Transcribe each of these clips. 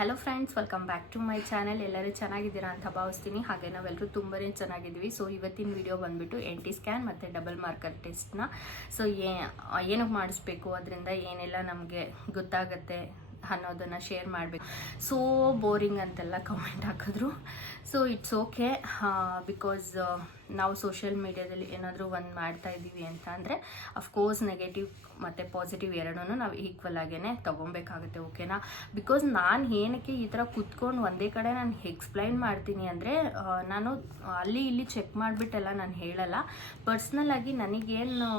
Hello friends, welcome back to my channel. ಎಲ್ಲರೂ ಚೆನ್ನಾಗಿದ್ದೀರಾ ಅಂತ ಭಾವಿಸ್ತೀನಿ. ಹಾಗೆ ನಾವೆಲ್ಲರೂ ತುಂಬಾ ಚೆನ್ನಾಗಿದ್ದೀವಿ. ಸೊ ಇವತ್ತಿನ ವಿಡಿಯೋ ಬಂದುಬಿಟ್ಟು NT ಸ್ಕ್ಯಾನ್ ಮತ್ತು ಡಬಲ್ ಮಾರ್ಕರ್ ಟೆಸ್ಟ್ನ ಸೊ ಏನಕ್ಕೆ ಮಾಡಿಸ್ಬೇಕು, ಅದರಿಂದ ಏನೆಲ್ಲ ನಮಗೆ ಗೊತ್ತಾಗುತ್ತೆ ಅನ್ನೋದನ್ನು ಶೇರ್ ಮಾಡಬೇಕು. ಸೋ ಬೋರಿಂಗ್ ಅಂತೆಲ್ಲ ಕಮೆಂಟ್ ಹಾಕಿದ್ರು. ಸೊ ಇಟ್ಸ್ ಓಕೆ, ಬಿಕಾಸ್ ನಾವು ಸೋಷಿಯಲ್ ಮೀಡಿಯಾದಲ್ಲಿ ಏನಾದರೂ ಒಂದು ಮಾಡ್ತಾ ಇದ್ದೀವಿ ಅಂತ ಅಂದರೆ ಅಫ್ಕೋರ್ಸ್ ನೆಗೆಟಿವ್ ಮತ್ತು ಪಾಸಿಟಿವ್ ಎರಡೂ ನಾವು ಈಕ್ವಲ್ ಆಗೇ ತೊಗೊಬೇಕಾಗುತ್ತೆ. ಓಕೆನಾ? ಬಿಕಾಸ್ ನಾನು ಏನಕ್ಕೆ ಈ ಥರ ಕುತ್ಕೊಂಡು ಒಂದೇ ಕಡೆ ನಾನು ಎಕ್ಸ್ಪ್ಲೈನ್ ಮಾಡ್ತೀನಿ ಅಂದರೆ ನಾನು ಅಲ್ಲಿ ಇಲ್ಲಿ ಚೆಕ್ ಮಾಡಿಬಿಟ್ಟೆಲ್ಲ ನಾನು ಹೇಳಲ್ಲ. ಪರ್ಸ್ನಲಾಗಿ ನನಗೇನು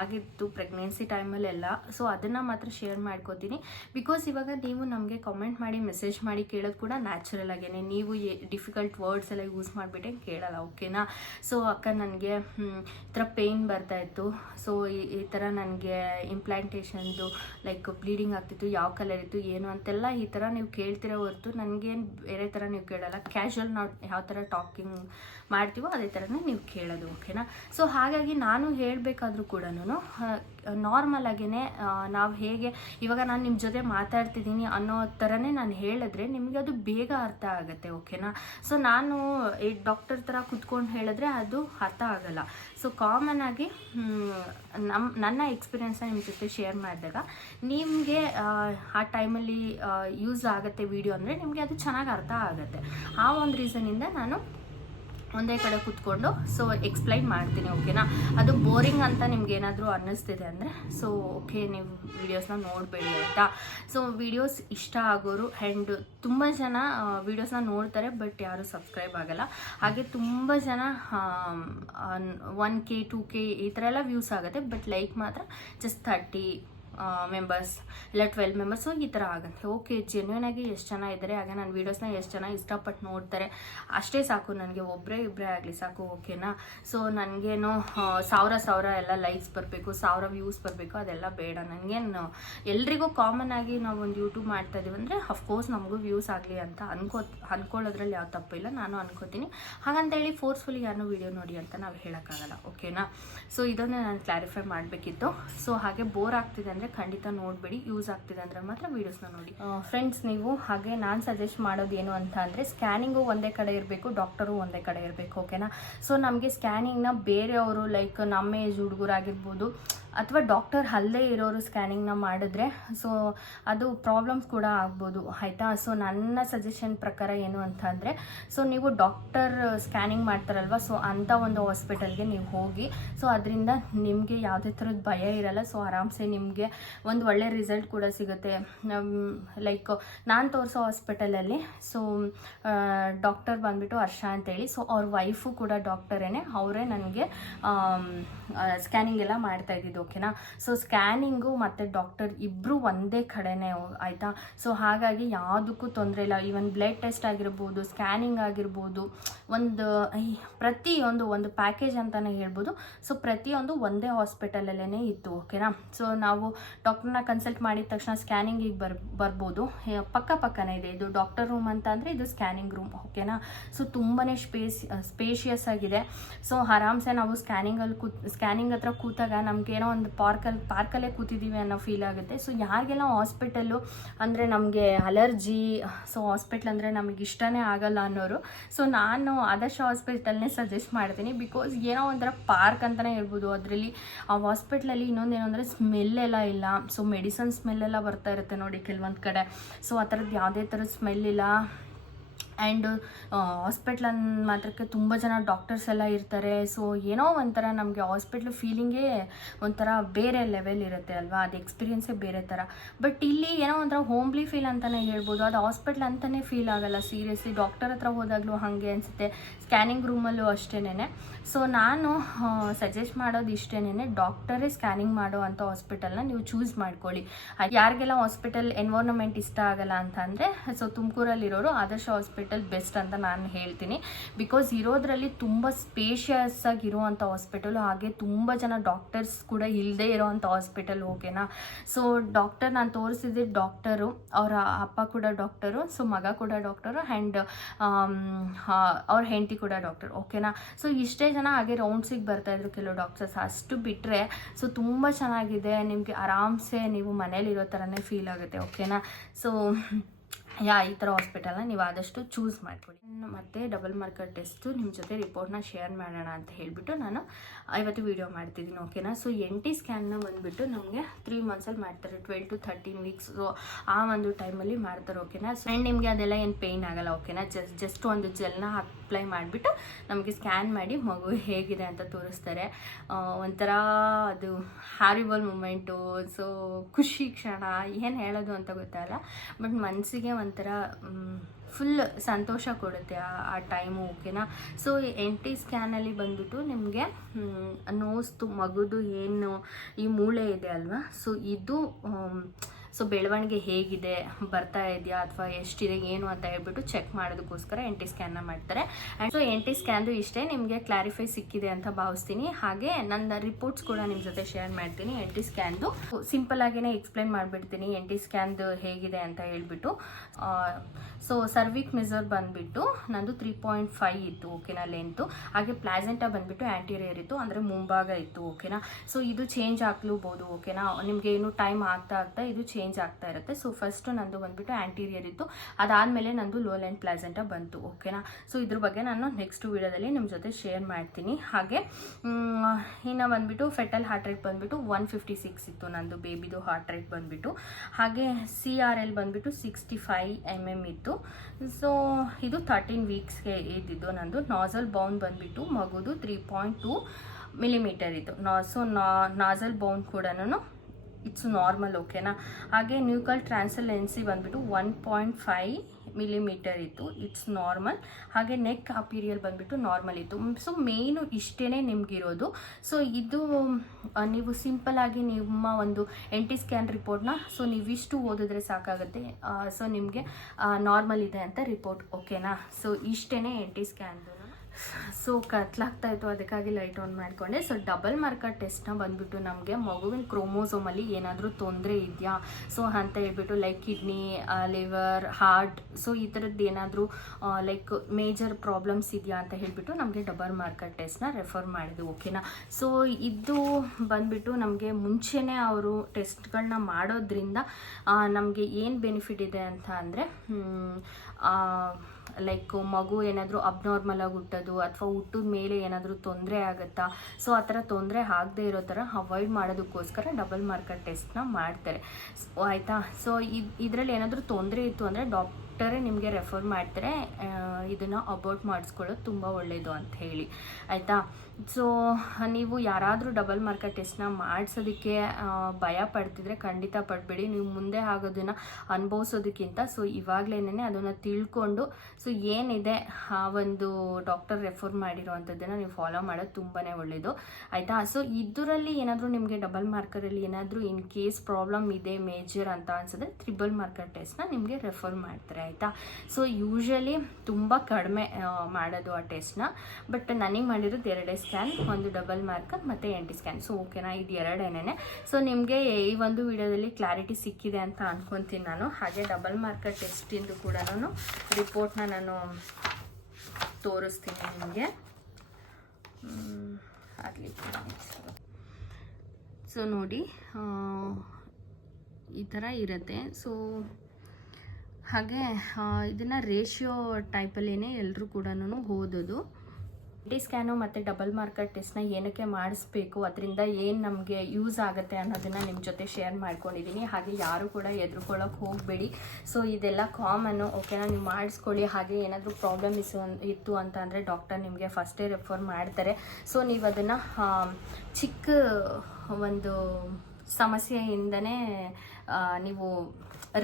ಆಗಿತ್ತು ಪ್ರೆಗ್ನೆನ್ಸಿ ಟೈಮಲ್ಲೆಲ್ಲ, ಸೊ ಅದನ್ನು ಮಾತ್ರ ಶೇರ್ ಮಾಡ್ಕೋತೀನಿ. ಬಿಕಾಸ್ ಇವಾಗ ನೀವು ನಮಗೆ ಕಾಮೆಂಟ್ ಮಾಡಿ ಮೆಸೇಜ್ ಮಾಡಿ ಕೇಳೋದು ಕೂಡ ನ್ಯಾಚುರಲ್ ಆಗೇನೆ. ನೀವು ಡಿಫಿಕಲ್ಟ್ ವರ್ಡ್ಸ್ ಎಲ್ಲ ಯೂಸ್ ಮಾಡಿಬಿಟ್ಟೆ ಕೇಳಲ್ಲ. ಓಕೆನಾ? ಸೊ ಅಕ್ಕ ನನಗೆ ಈ ಥರ ಪೇಯ್ನ್ ಬರ್ತಾಯಿತ್ತು, ಸೊ ಈ ಥರ ನನಗೆ ಇಂಪ್ಲಾಂಟೇಷನ್ದು ಲೈಕ್ ಬ್ಲೀಡಿಂಗ್ ಆಗ್ತಿತ್ತು, ಯಾವ ಕಲರ್ ಇತ್ತು ಏನು ಅಂತೆಲ್ಲ ಈ ಥರ ನೀವು ಕೇಳ್ತಿರೋ ಹೊರತು ನನಗೇನು ಬೇರೆ ಥರ ನೀವು ಕೇಳಲ್ಲ. ಕ್ಯಾಶುವಲ್ ನಾವು ಯಾವ ಥರ ಟಾಕಿಂಗ್ ಮಾಡ್ತೀವೋ ಅದೇ ಥರನೇ ನೀವು ಕೇಳೋದು. ಓಕೆನಾ? ಸೊ ಹಾಗಾಗಿ ನಾನು ಹೇಳಬೇಕಾದ್ರೂ ಕೂಡ ನಾರ್ಮಲ್ ಆಗೇ ನಾವು ಹೇಗೆ ಇವಾಗ ನಾನು ನಿಮ್ಮ ಜೊತೆ ಮಾತಾಡ್ತಿದ್ದೀನಿ ಅನ್ನೋ ಥರನೇ ನಾನು ಹೇಳಿದ್ರೆ ನಿಮಗೆ ಅದು ಬೇಗ ಅರ್ಥ ಆಗುತ್ತೆ. ಓಕೆನಾ? ಸೊ ನಾನು ಈ ಡಾಕ್ಟರ್ ಥರ ಕುತ್ಕೊಂಡು ಹೇಳಿದ್ರೆ ಅದು ಅರ್ಥ ಆಗಲ್ಲ. ಸೊ ಕಾಮನ್ ಆಗಿ ನನ್ನ ಎಕ್ಸ್ಪೀರಿಯೆನ್ಸ್ನ ನಿಮ್ಮ ಜೊತೆ ಶೇರ್ ಮಾಡಿದಾಗ ನಿಮಗೆ ಆ ಟೈಮಲ್ಲಿ ಯೂಸ್ ಆಗುತ್ತೆ ವಿಡಿಯೋ ಅಂದರೆ ನಿಮಗೆ ಅದು ಚೆನ್ನಾಗಿ ಅರ್ಥ ಆಗುತ್ತೆ. ಆ ಒಂದು ರೀಸನಿಂದ ನಾನು ಒಂದೇ ಕಡೆ ಕೂತ್ಕೊಂಡು ಸೊ ಎಕ್ಸ್ಪ್ಲೈನ್ ಮಾಡ್ತೀನಿ. ಓಕೆನಾ? ಅದು ಬೋರಿಂಗ್ ಅಂತ ನಿಮ್ಗೆ ಏನಾದರೂ ಅನ್ನಿಸ್ತಿದೆ ಅಂದರೆ ಸೊ ಓಕೆ, ನೀವು ವೀಡಿಯೋಸ್ನ ನೋಡಬೇಡಿ ಆಯಿತಾ. ಸೊ ವೀಡಿಯೋಸ್ ಇಷ್ಟ ಆಗೋರು ಆ್ಯಂಡ್ ತುಂಬ ಜನ ವೀಡಿಯೋಸ್ನ ನೋಡ್ತಾರೆ ಬಟ್ ಯಾರೂ ಸಬ್ಸ್ಕ್ರೈಬ್ ಆಗಲ್ಲ. ಹಾಗೆ ತುಂಬ ಜನ 1K 2K ಈ ಥರ ಎಲ್ಲ ವ್ಯೂಸ್ ಆಗುತ್ತೆ, ಬಟ್ ಲೈಕ್ ಮಾತ್ರ ಜಸ್ಟ್ 30 ಮೆಂಬರ್ಸ್ ಇಲ್ಲ 12 ಮೆಂಬರ್ಸ್, ಸೊ ಈ ಥರ ಆಗುತ್ತೆ. ಓಕೆ, ಜೆನ್ಯೂನ್ ಆಗಿ ಎಷ್ಟು ಜನ ಇದ್ದಾರೆ, ಹಾಗೆ ನನ್ನ ವೀಡಿಯೋಸ್ನ ಎಷ್ಟು ಜನ ಇಷ್ಟಪಟ್ಟು ನೋಡ್ತಾರೆ ಅಷ್ಟೇ ಸಾಕು ನನಗೆ. ಇಬ್ಬರೇ ಆಗಲಿ ಸಾಕು. ಓಕೆನಾ? ಸೊ ನನಗೇನು ಸಾವಿರ ಎಲ್ಲ ಲೈಕ್ಸ್ ಬರಬೇಕು, 1000 ವ್ಯೂಸ್ ಬರಬೇಕು ಅದೆಲ್ಲ ಬೇಡ ನನಗೇನು. ಎಲ್ರಿಗೂ ಕಾಮನ್ ಆಗಿ ನಾವು ಒಂದು ಯೂಟ್ಯೂಬ್ ಮಾಡ್ತಾ ಇದೀವಿ ಅಂದರೆ ಅಫ್ಕೋರ್ಸ್ ನಮಗೂ ವ್ಯೂಸ್ ಆಗಲಿ ಅಂತ ಅನ್ಕೊಳ್ಳೋದ್ರಲ್ಲಿ ಯಾವ ತಪ್ಪಿಲ್ಲ, ನಾನು ಅನ್ಕೋತೀನಿ. ಹಾಗಂತೇಳಿ ಫೋರ್ಸ್ಫುಲಿ ಯಾರನ್ನೂ ವೀಡಿಯೋ ನೋಡಿ ಅಂತ ನಾವು ಹೇಳೋಕ್ಕಾಗಲ್ಲ. ಓಕೆನಾ? ಸೊ ಇದನ್ನೇ ನಾನು ಕ್ಲಾರಿಫೈ ಮಾಡಬೇಕಿತ್ತು. ಸೊ ಹಾಗೆ ಬೋರ್ ಆಗ್ತಿದೆ ಅಂದರೆ ಖಂಡಿತ ನೋಡಬೇಡಿ, ಯೂಸ್ ಆಗ್ತಿದೆ ಅಂದರೆ ಮಾತ್ರ ವೀಡಿಯೋಸ್ನ ನೋಡಿ. ಫ್ರೆಂಡ್ಸ್, ನೀವು ಹಾಗೆ ನಾನು ಸಜೆಸ್ಟ್ ಮಾಡೋದು ಏನು ಅಂತ ಅಂದರೆ ಸ್ಕ್ಯಾನಿಂಗು ಒಂದೇ ಕಡೆ ಇರಬೇಕು, ಡಾಕ್ಟರು ಒಂದೇ ಕಡೆ ಇರಬೇಕು. ಓಕೆನಾ? ಸೊ ನಮಗೆ ಸ್ಕ್ಯಾನಿಂಗ್ನ ಬೇರೆಯವರು ಲೈಕ್ ನಮ್ಮ ಏಜ್ ಹುಡುಗರಾಗಿರ್ಬೋದು ಅಥವಾ ಡಾಕ್ಟರ್ ಅಲ್ಲೇ ಇರೋರು ಸ್ಕ್ಯಾನಿಂಗ್ನ ಮಾಡಿದ್ರೆ ಸೊ ಅದು ಪ್ರಾಬ್ಲಮ್ಸ್ ಕೂಡ ಆಗ್ಬೋದು ಆಯಿತಾ. ಸೊ ನನ್ನ ಸಜೆಷನ್ ಪ್ರಕಾರ ಏನು ಅಂತ ಅಂದರೆ ಸೊ ನೀವು ಡಾಕ್ಟರ್ ಸ್ಕ್ಯಾನಿಂಗ್ ಮಾಡ್ತಾರಲ್ವ, ಸೊ ಅಂಥ ಒಂದು ಹಾಸ್ಪಿಟಲ್ಗೆ ನೀವು ಹೋಗಿ. ಸೊ ಅದರಿಂದ ನಿಮಗೆ ಯಾವುದೇ ಥರದ ಭಯ ಇರಲ್ಲ. ಸೊ ಆರಾಮ್ಸೆ ನಿಮಗೆ ಒಂದು ಒಳ್ಳೆ ರಿಸಲ್ಟ್ ಕೂಡ ಸಿಗುತ್ತೆ. ಲೈಕ್ ನಾನು ತೋರಿಸೋ ಹಾಸ್ಪಿಟಲಲ್ಲಿ ಸೊ ಡಾಕ್ಟರ್ ಬಂದುಬಿಟ್ಟು ಹರ್ಷ ಅಂತೇಳಿ, ಸೊ ಅವ್ರ ವೈಫು ಕೂಡ ಡಾಕ್ಟರೇನೆ, ಅವರೇ ನನಗೆ ಸ್ಕ್ಯಾನಿಂಗ್ ಎಲ್ಲ ಮಾಡ್ತಾ ಇದ್ದಿದ್ದು. ಓಕೆನಾ? ಸೊ ಸ್ಕ್ಯಾನಿಂಗು ಮತ್ತು ಡಾಕ್ಟರ್ ಇಬ್ಬರು ಒಂದೇ ಕಡೆನೇ ಆಯಿತಾ. ಸೊ ಹಾಗಾಗಿ ಯಾವುದಕ್ಕೂ ತೊಂದರೆ ಇಲ್ಲ. ಈವನ್ ಬ್ಲಡ್ ಟೆಸ್ಟ್ ಆಗಿರ್ಬೋದು, ಸ್ಕ್ಯಾನಿಂಗ್ ಆಗಿರ್ಬೋದು, ಒಂದು ಪ್ಯಾಕೇಜ್ ಅಂತಲೇ ಹೇಳ್ಬೋದು. ಸೊ ಪ್ರತಿಯೊಂದು ಒಂದೇ ಹಾಸ್ಪಿಟಲಲ್ಲೇ ಇತ್ತು. ಓಕೆನಾ? ಸೊ ನಾವು ಡಾಕ್ಟರ್ನ ಕನ್ಸಲ್ಟ್ ಮಾಡಿದ ತಕ್ಷಣ ಸ್ಕ್ಯಾನಿಂಗಿಗೆ ಬರ್ಬೋದು. ಪಕ್ಕನೇ ಇದೆ. ಇದು ಡಾಕ್ಟರ್ ರೂಮ್ ಅಂತ ಅಂದರೆ ಇದು ಸ್ಕ್ಯಾನಿಂಗ್ ರೂಮ್. ಓಕೆನಾ? ಸೊ ತುಂಬಾ ಸ್ಪೇಷಿಯಸ್ ಆಗಿದೆ. ಸೊ ಆರಾಮ್ಸೆ ನಾವು ಸ್ಕ್ಯಾನಿಂಗ್ ಹತ್ರ ಕೂತಾಗ ನಮಗೇನೋ ಒಂದು ಪಾರ್ಕಲ್ಲೇ ಕೂತಿದ್ದೀವಿ ಅನ್ನೋ ಫೀಲ್ ಆಗುತ್ತೆ. ಸೊ ಯಾರಿಗೆಲ್ಲ ಹಾಸ್ಪಿಟಲ್ಲು ಅಂದರೆ ನಮಗೆ ಅಲರ್ಜಿ, ಸೊ ಹಾಸ್ಪಿಟ್ಲ್ ಅಂದರೆ ನಮಗೆ ಇಷ್ಟನೇ ಆಗಲ್ಲ ಅನ್ನೋರು, ಸೊ ನಾನು ಆದರ್ಶ ಹಾಸ್ಪಿಟಲ್ನೇ ಸಜೆಸ್ಟ್ ಮಾಡ್ತೀನಿ. ಬಿಕಾಸ್ ಏನೋ ಒಂಥರ ಪಾರ್ಕ್ ಅಂತಲೇ ಹೇಳ್ಬೋದು. ಅದರಲ್ಲಿ ಆ ಹಾಸ್ಪಿಟ್ಲಲ್ಲಿ ಇನ್ನೊಂದೇನು ಅಂದರೆ ಸ್ಮೆಲ್ಲೆಲ್ಲ ಇಲ್ಲ. ಸೊ ಮೆಡಿಸನ್ ಸ್ಮೆಲ್ಲೆಲ್ಲ ಬರ್ತಾ ಇರುತ್ತೆ ನೋಡಿ ಕೆಲವೊಂದು ಕಡೆ. ಸೊ ಆ ಥರದ್ದು ಯಾವುದೇ ಥರದ ಸ್ಮೆಲ್ ಇಲ್ಲ. ಆ್ಯಂಡ್ ಹಾಸ್ಪಿಟ್ಲ್ ಮಾತ್ರಕ್ಕೆ ತುಂಬ ಜನ ಡಾಕ್ಟರ್ಸ್ ಎಲ್ಲ ಇರ್ತಾರೆ. ಸೊ ಏನೋ ಒಂಥರ ನಮಗೆ ಹಾಸ್ಪಿಟ್ಲ್ ಫೀಲಿಂಗೇ ಒಂಥರ ಬೇರೆ ಲೆವೆಲ್ ಇರುತ್ತೆ ಅಲ್ವಾ, ಅದು ಎಕ್ಸ್ಪೀರಿಯೆನ್ಸೇ ಬೇರೆ ಥರ. ಬಟ್ ಇಲ್ಲಿ ಏನೋ ಒಂಥರ ಹೋಮ್ಲಿ ಫೀಲ್ ಅಂತಲೇ ಹೇಳ್ಬೋದು. ಅದು ಹಾಸ್ಪಿಟ್ಲ್ ಅಂತಲೇ ಫೀಲ್ ಆಗಲ್ಲ. ಸೀರಿಯಸ್ಲಿ ಡಾಕ್ಟರ್ ಹತ್ರ ಹೋದಾಗಲೂ ಹಾಗೆ ಅನಿಸುತ್ತೆ, ಸ್ಕ್ಯಾನಿಂಗ್ ರೂಮಲ್ಲೂ ಅಷ್ಟೇನೆ. ಸೊ ನಾನು ಸಜೆಸ್ಟ್ ಮಾಡೋದು ಇಷ್ಟೇನೆ, ಡಾಕ್ಟರೇ ಸ್ಕ್ಯಾನಿಂಗ್ ಮಾಡೋ ಅಂಥ ಹಾಸ್ಪಿಟಲ್ನ ನೀವು ಚೂಸ್ ಮಾಡ್ಕೊಳ್ಳಿ. ಯಾರಿಗೆಲ್ಲ ಹಾಸ್ಪಿಟಲ್ ಎನ್ವೈರನ್ಮೆಂಟ್ ಇಷ್ಟ ಆಗಲ್ಲ ಅಂತ ಅಂದರೆ ಸೊ ತುಮಕೂರಲ್ಲಿರೋರು ಆದರ್ಶ ಹಾಸ್ಪಿಟಲ್ ಬೆಸ್ಟ್ ಅಂತ ನಾನು ಹೇಳ್ತೀನಿ. ಬಿಕಾಸ್ ಇರೋದ್ರಲ್ಲಿ ತುಂಬ ಸ್ಪೇಷಿಯಸ್ ಆಗಿರುವಂಥ ಹಾಸ್ಪಿಟಲ್, ಹಾಗೆ ತುಂಬ ಜನ ಡಾಕ್ಟರ್ಸ್ ಕೂಡ ಇಲ್ಲದೆ ಇರೋವಂಥ ಹಾಸ್ಪಿಟಲ್. ಓಕೆನಾ? ಸೊ ಡಾಕ್ಟರ್ ನಾನು ತೋರಿಸಿದ್ದೆ ಡಾಕ್ಟರು, ಅವರ ಅಪ್ಪ ಕೂಡ ಡಾಕ್ಟರು, ಸೊ ಮಗ ಕೂಡ ಡಾಕ್ಟರು, ಆ್ಯಂಡ್ ಅವ್ರ ಹೆಂಡತಿ ಕೂಡ ಡಾಕ್ಟರ್. ಓಕೆನಾ? ಸೊ ಇಷ್ಟೇ ಜನ ಹಾಗೆ ರೌಂಡ್ಸಿಗೆ ಬರ್ತಾಯಿದ್ರು ಕೆಲವು ಡಾಕ್ಟರ್ಸ್. ಅಷ್ಟು ಬಿಟ್ಟರೆ ಸೊ ತುಂಬ ಚೆನ್ನಾಗಿದೆ. ನಿಮಗೆ ಆರಾಮ್ಸೆ ನೀವು ಮನೇಲಿರೋ ಥರನೇ ಫೀಲ್ ಆಗುತ್ತೆ. ಓಕೆನಾ? ಸೊ ಈ ಥರ ಹಾಸ್ಪಿಟಲ್ನ ನೀವು ಆದಷ್ಟು ಚೂಸ್ ಮಾಡ್ಕೊಳ್ಳಿ. ಮತ್ತು ಡಬಲ್ ಮಾರ್ಕರ್ ಟೆಸ್ಟು ನಿಮ್ಮ ಜೊತೆ ರಿಪೋರ್ಟ್ನ ಶೇರ್ ಮಾಡೋಣ ಅಂತ ಹೇಳಿಬಿಟ್ಟು ನಾನು ಇವತ್ತು ವೀಡಿಯೋ ಮಾಡ್ತಿದ್ದೀನಿ, ಓಕೆನಾ. ಸೊ NT ಸ್ಕ್ಯಾನ್ನ ಬಂದುಬಿಟ್ಟು ನಮಗೆ 3 ಮಂತ್ಸಲ್ಲಿ ಮಾಡ್ತಾರೆ, 12 to 13 ವೀಕ್ಸ್. ಸೊ ಆ ಒಂದು ಟೈಮಲ್ಲಿ ಮಾಡ್ತಾರೆ, ಓಕೆನಾ. ಸೊ ಆ್ಯಂಡ್ ನಿಮಗೆ ಅದೆಲ್ಲ ಏನು ಪೇಯ್ನ್ ಆಗಲ್ಲ, ಓಕೆನಾ. ಜಸ್ಟ್ ಒಂದು ಜೆಲ್ನ ಅಪ್ಲೈ ಮಾಡಿಬಿಟ್ಟು ನಮಗೆ ಸ್ಕ್ಯಾನ್ ಮಾಡಿ ಮಗು ಹೇಗಿದೆ ಅಂತ ತೋರಿಸ್ತಾರೆ. ಒಂಥರ ಅದು ಹ್ಯಾರಿಬಲ್ ಮೂಮೆಂಟು, ಸೊ ಖುಷಿ ಕ್ಷಣ, ಏನು ಹೇಳೋದು ಅಂತ ಗೊತ್ತಾಗಲ್ಲ. ಬಟ್ ಮನಸ್ಸಿಗೆ ಒಂಥರ ಫುಲ್ ಸಂತೋಷ ಕೊಡುತ್ತೆ ಆ ಟೈಮು, ಓಕೆನಾ. ಸೊ NT ಸ್ಕ್ಯಾನಲ್ಲಿ ಬಂದುಬಿಟ್ಟು ನಿಮಗೆ ನೋಸ್ತು ಮಗುದು ಏನು ಈ ಮೂಳೆ ಇದೆ ಅಲ್ವಾ, ಸೊ ಇದು ಸೊ ಬೆಳವಣಿಗೆ ಹೇಗಿದೆ, ಬರ್ತಾ ಇದೆಯಾ ಅಥವಾ ಎಷ್ಟಿದೆ ಏನು ಅಂತ ಹೇಳ್ಬಿಟ್ಟು ಚೆಕ್ ಮಾಡೋದಕ್ಕೋಸ್ಕರ NT ಸ್ಕ್ಯಾನ್ನ ಮಾಡ್ತಾರೆ. ಆ್ಯಂಡ್ ಸೊ NT ಸ್ಕ್ಯಾನ್ದು ಇಷ್ಟೇ, ನಿಮಗೆ ಕ್ಲಾರಿಫೈ ಸಿಕ್ಕಿದೆ ಅಂತ ಭಾವಿಸ್ತೀನಿ. ಹಾಗೆ ನನ್ನ ರಿಪೋರ್ಟ್ಸ್ ಕೂಡ ನಿಮ್ಮ ಜೊತೆ ಶೇರ್ ಮಾಡ್ತೀನಿ. NT ಸ್ಕ್ಯಾನ್ದು ಸಿಂಪಲ್ ಆಗೇ ಎಕ್ಸ್ಪ್ಲೈನ್ ಮಾಡಿಬಿಡ್ತೀನಿ NT ಸ್ಕ್ಯಾನ್ದು ಹೇಗಿದೆ ಅಂತ ಹೇಳ್ಬಿಟ್ಟು. ಸೊ ಸರ್ವಿಕ್ ಮೆಜರ್ ಬಂದುಬಿಟ್ಟು ನಂದು 3.5 ಇತ್ತು, ಓಕೆನಾ, ಲೆಂತು. ಹಾಗೆ ಪ್ಲಾಸೆಂಟಾ ಬಂದುಬಿಟ್ಟು ಆ್ಯಂಟೀರಿಯರ್ ಇತ್ತು, ಅಂದರೆ ಮುಂಭಾಗ ಇತ್ತು, ಓಕೆನಾ. ಸೊ ಇದು ಚೇಂಜ್ ಆಗ್ಲೂಬೋದು, ಓಕೆನಾ. ನಿಮಗೆ ಏನು ಟೈಮ್ ಆಗ್ತಾ ಇದು ಚೇಂಜ್ ಆಗ್ತಾ ಇರುತ್ತೆ. ಸೊ ಫಸ್ಟು ನಂದು ಬಂದುಬಿಟ್ಟು ಆ್ಯಂಟೀರಿಯರ್ ಇತ್ತು, ಅದಾದಮೇಲೆ ನಂದು ಲೋ ಲ್ಯಾಂಡ್ ಪ್ಲಾಸೆಂಟಾ ಬಂತು, ಓಕೆನಾ. ಸೊ ಇದ್ರ ಬಗ್ಗೆ ನಾನು ನೆಕ್ಸ್ಟ್ ವೀಡಿಯೋದಲ್ಲಿ ನಿಮ್ಮ ಜೊತೆ ಶೇರ್ ಮಾಡ್ತೀನಿ. ಹಾಗೆ ಇನ್ನು ಬಂದುಬಿಟ್ಟು ಫೆಟಲ್ ಹಾರ್ಟ್ ರೇಟ್ ಬಂದುಬಿಟ್ಟು 156 ಇತ್ತು ನಂದು ಬೇಬಿದು ಹಾರ್ಟ್ ರೇಟ್ ಬಂದುಬಿಟ್ಟು. ಹಾಗೆ CRL ಬಂದುಬಿಟ್ಟು 65 mm ಇತ್ತು. ಸೊ ಇದು 13 ವೀಕ್ಸ್ಗೆ ಇದ್ದಿದ್ದು ನಂದು. ನಾಸಲ್ ಬೌನ್ ಬಂದುಬಿಟ್ಟು ಮಗುದು 3.2 mm ಇತ್ತು. ಸೊ ನಾಸಲ್ ಬೌನ್ ಕೂಡ ಇಟ್ಸ್ ನಾರ್ಮಲ್, ಓಕೆನಾ. ಹಾಗೆ ನ್ಯೂಕಲ್ ಟ್ರಾನ್ಸಲೆನ್ಸಿ ಬಂದುಬಿಟ್ಟು 1.5 mm ಇತ್ತು, ಇಟ್ಸ್ ನಾರ್ಮಲ್. ಹಾಗೆ ನೆಕ್ ಅಪೀರಿಯಲ್ ಬಂದುಬಿಟ್ಟು ನಾರ್ಮಲ್ ಇತ್ತು. ಸೊ ಮೇಯ್ನು ಇಷ್ಟೇ ನಿಮಗಿರೋದು. ಸೊ ಇದು ನೀವು ಸಿಂಪಲ್ಲಾಗಿ ನಿಮ್ಮ ಒಂದು NT ಸ್ಕ್ಯಾನ್ ರಿಪೋರ್ಟ್ನ ಸೊ ನೀವಿಷ್ಟು ಓದಿದ್ರೆ ಸಾಕಾಗುತ್ತೆ. ಸೊ ನಿಮಗೆ ನಾರ್ಮಲ್ ಇದೆ ಅಂತ ರಿಪೋರ್ಟ್, ಓಕೆನಾ. ಸೊ ಇಷ್ಟೇ NT ಸ್ಕ್ಯಾನ್ದು. ಸೊ ಕತ್ಲಾಗ್ತಾ ಇತ್ತು, ಅದಕ್ಕಾಗಿ ಲೈಟ್ ಆನ್ ಮಾಡಿಕೊಂಡೆ. ಸೊ ಡಬಲ್ ಮಾರ್ಕರ್ ಟೆಸ್ಟ್ನ ಬಂದುಬಿಟ್ಟು ನಮಗೆ ಮಗುವಿನ ಕ್ರೋಮೋಸೋಮಲ್ಲಿ ಏನಾದರೂ ತೊಂದರೆ ಇದೆಯಾ ಸೊ ಅಂತ ಹೇಳ್ಬಿಟ್ಟು, like kidney, liver, heart, so ಈ ಥರದ್ದು ಏನಾದರೂ ಲೈಕ್ ಮೇಜರ್ ಪ್ರಾಬ್ಲಮ್ಸ್ ಇದೆಯಾ ಅಂತ ಹೇಳ್ಬಿಟ್ಟು ನಮಗೆ ಡಬಲ್ ಮಾರ್ಕರ್ ಟೆಸ್ಟ್ನ ರೆಫರ್ ಮಾಡಿದ್ದು, ಓಕೆನಾ. ಸೊ ಇದು ಬಂದುಬಿಟ್ಟು ನಮಗೆ ಮುಂಚೆನೇ ಅವರು ಟೆಸ್ಟ್ಗಳನ್ನ ಮಾಡೋದ್ರಿಂದ ನಮಗೆ ಏನು ಬೆನಿಫಿಟ್ ಇದೆ ಅಂತ ಅಂದರೆ, ಲೈಕ್ ಮಗು ಏನಾದರೂ ಅಬ್ನಾರ್ಮಲ್ ಆಗಿ ಹುಟ್ಟೋದು ಅಥವಾ ಹುಟ್ಟಿದ ಮೇಲೆ ಏನಾದರೂ ತೊಂದರೆ ಆಗುತ್ತಾ, ಸೊ ಆ ಥರ ತೊಂದರೆ ಆಗದೆ ಇರೋ ಥರ ಅವಾಯ್ಡ್ ಮಾಡೋದಕ್ಕೋಸ್ಕರ ಡಬಲ್ ಮಾರ್ಕರ್ ಟೆಸ್ಟ್ನ ಮಾಡ್ತಾರೆ, ಆಯಿತಾ. ಸೊ ಇದರಲ್ಲಿ ಏನಾದರೂ ತೊಂದರೆ ಇತ್ತು ಅಂದರೆ ಡಾಕ್ಟರೇ ನಿಮಗೆ ರೆಫರ್ ಮಾಡ್ತಾರೆ, ಇದನ್ನು ಅಬಾರ್ಟ್ ಮಾಡಿಸ್ಕೊಳ್ಳೋದು ತುಂಬ ಒಳ್ಳೆಯದು ಅಂತ ಹೇಳಿ, ಆಯಿತಾ. ಸೊ ನೀವು ಯಾರಾದರೂ ಡಬಲ್ ಮಾರ್ಕರ್ ಟೆಸ್ಟ್ನ ಮಾಡಿಸೋದಕ್ಕೆ ಭಯ ಪಡ್ತಿದ್ರೆ ಖಂಡಿತ ಪಡಬೇಡಿ. ನೀವು ಮುಂದೆ ಆಗೋದನ್ನು ಅನುಭವಿಸೋದಕ್ಕಿಂತ ಸೊ ಇವಾಗಲೇ ಅದನ್ನು ತಿಳ್ಕೊಂಡು ಸೊ ಏನಿದೆ ಆ ಒಂದು ಡಾಕ್ಟರ್ ರೆಫರ್ ಮಾಡಿರೋ ಅಂಥದ್ದನ್ನು ನೀವು ಫಾಲೋ ಮಾಡೋದು ತುಂಬಾ ಒಳ್ಳೆಯದು, ಆಯಿತಾ. ಸೊ ಇದರಲ್ಲಿ ಏನಾದರೂ ನಿಮಗೆ ಡಬಲ್ ಮಾರ್ಕರಲ್ಲಿ ಏನಾದರೂ ಇನ್ ಕೇಸ್ ಪ್ರಾಬ್ಲಮ್ ಇದೆ ಮೇಜರ್ ಅಂತ ಅನ್ಸಿದ್ರೆ ತ್ರಿಬಲ್ ಮಾರ್ಕರ್ ಟೆಸ್ಟ್ನ ನಿಮಗೆ ರೆಫರ್ ಮಾಡ್ತಾರೆ, ಆಯಿತಾ. ಸೊ ಯೂಶ್ವಲಿ ತುಂಬ ಕಡಿಮೆ ಮಾಡೋದು ಆ ಟೆಸ್ಟ್ನ, ಬಟ್ ನನಗೆ ಮಾಡಿರೋದು 2 ಸ್ಕ್ಯಾನ್, ಒಂದು ಡಬಲ್ ಮಾರ್ಕರ್ ಮತ್ತು NT ಸ್ಕ್ಯಾನ್. ಸೊ ಓಕೆನಾ, ಇದು 2 ಸೊ ನಿಮಗೆ ಈ ಒಂದು ವಿಡಿಯೋದಲ್ಲಿ ಕ್ಲಾರಿಟಿ ಸಿಕ್ಕಿದೆ ಅಂತ ಅನ್ಕೊತೀನಿ ನಾನು. ಹಾಗೆ ಡಬಲ್ ಮಾರ್ಕರ್ ಟೆಸ್ಟಿಂದು ಕೂಡ ನಾನು ರಿಪೋರ್ಟ್ನ ನಾನು ತೋರಿಸ್ತೀನಿ ನಿಮಗೆ, ಆಗಲಿ. ಸೊ ನೋಡಿ, ಈ ಥರ ಇರುತ್ತೆ. ಸೊ ಹಾಗೆ ಇದನ್ನು ರೇಷಿಯೋ ಟೈಪಲ್ಲೇ ಎಲ್ಲರೂ ಕೂಡ ಓದೋದು. NT ಸ್ಕ್ಯಾನು ಮತ್ತು ಡಬಲ್ ಮಾರ್ಕರ್ ಟೆಸ್ಟ್ನ ಏನಕ್ಕೆ ಮಾಡಿಸ್ಬೇಕು, ಅದರಿಂದ ಏನು ನಮಗೆ ಯೂಸ್ ಆಗುತ್ತೆ ಅನ್ನೋದನ್ನು ನಿಮ್ಮ ಜೊತೆ ಶೇರ್ ಮಾಡ್ಕೊಂಡಿದ್ದೀನಿ. ಹಾಗೆ ಯಾರು ಕೂಡ ಹೆದರ್ಕೊಳ್ಳೋಕೆ ಹೋಗಬೇಡಿ. ಸೊ ಇದೆಲ್ಲ ಕಾಮನ್ನು, ಓಕೆನಾ. ನೀವು ಮಾಡಿಸ್ಕೊಳ್ಳಿ. ಹಾಗೆ ಏನಾದರೂ ಪ್ರಾಬ್ಲಮ್ ಇತ್ತು ಅಂತ ಅಂದರೆ ಡಾಕ್ಟರ್ ನಿಮಗೆ ಫಸ್ಟೇ ರೆಫರ್ ಮಾಡ್ತಾರೆ. ಸೊ ನೀವು ಅದನ್ನು ಚಿಕ್ಕ ಒಂದು ಸಮಸ್ಯೆಯಿಂದನೇ ನೀವು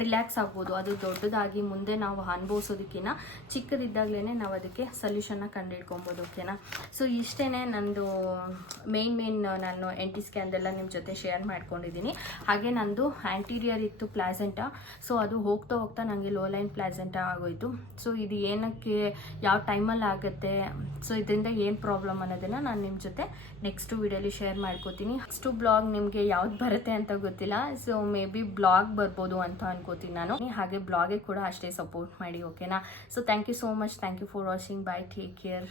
ರಿಲ್ಯಾಕ್ಸ್ ಆಗ್ಬೋದು. ಅದು ದೊಡ್ಡದಾಗಿ ಮುಂದೆ ನಾವು ಅನುಭವಿಸೋದಕ್ಕಿಂತ ಚಿಕ್ಕದಿದ್ದಾಗಲೇ ನಾವು ಅದಕ್ಕೆ ಸೊಲ್ಯೂಷನ್ನ ಕಂಡುಹಿಡ್ಕೊಬೋದು, ಓಕೆನಾ. ಸೊ ಇಷ್ಟೇ ನಂದು ಮೇನ್ ನಾನು NT ಸ್ಕ್ಯಾನ್ದೆಲ್ಲ ನಿಮ್ಮ ಜೊತೆ ಶೇರ್ ಮಾಡ್ಕೊಂಡಿದ್ದೀನಿ. ಹಾಗೆ ನಂದು ಆ್ಯಂಟೀರಿಯರ್ ಇತ್ತು ಪ್ಲಾಸೆಂಟಾ, ಸೊ ಅದು ಹೋಗ್ತಾ ಹೋಗ್ತಾ ನನಗೆ ಲೋ ಲೈನ್ ಪ್ಲಾಸೆಂಟಾ ಆಗೋಯಿತು. ಸೊ ಇದು ಏನಕ್ಕೆ, ಯಾವ ಟೈಮಲ್ಲಿ ಆಗುತ್ತೆ, ಸೊ ಇದರಿಂದ ಏನು ಪ್ರಾಬ್ಲಮ್ ಅನ್ನೋದನ್ನು ನಾನು ನಿಮ್ಮ ಜೊತೆ ನೆಕ್ಸ್ಟ್ ವೀಡಿಯೋಲಿ ಶೇರ್ ಮಾಡ್ಕೋತೀನಿ. ನೆಕ್ಸ್ಟು ಬ್ಲಾಗ್ ನಿಮಗೆ ಯಾವ್ದು ಬರುತ್ತೆ ಅಂತ ಗೊತ್ತಿಲ್ಲ. ಸೊ ಮೇ ಬಿ ಬ್ಲಾಗ್ ಬರ್ಬೋದು ಅಂತ ಅನ್ಕೋತೀನಿ ನಾನು. ಹಾಗೆ ಬ್ಲಾಗಿಗೆ ಕೂಡ ಅಷ್ಟೇ ಸಪೋರ್ಟ್ ಮಾಡಿ, ಓಕೆನಾ. So thank you so much. Thank you for watching. Bye, take care.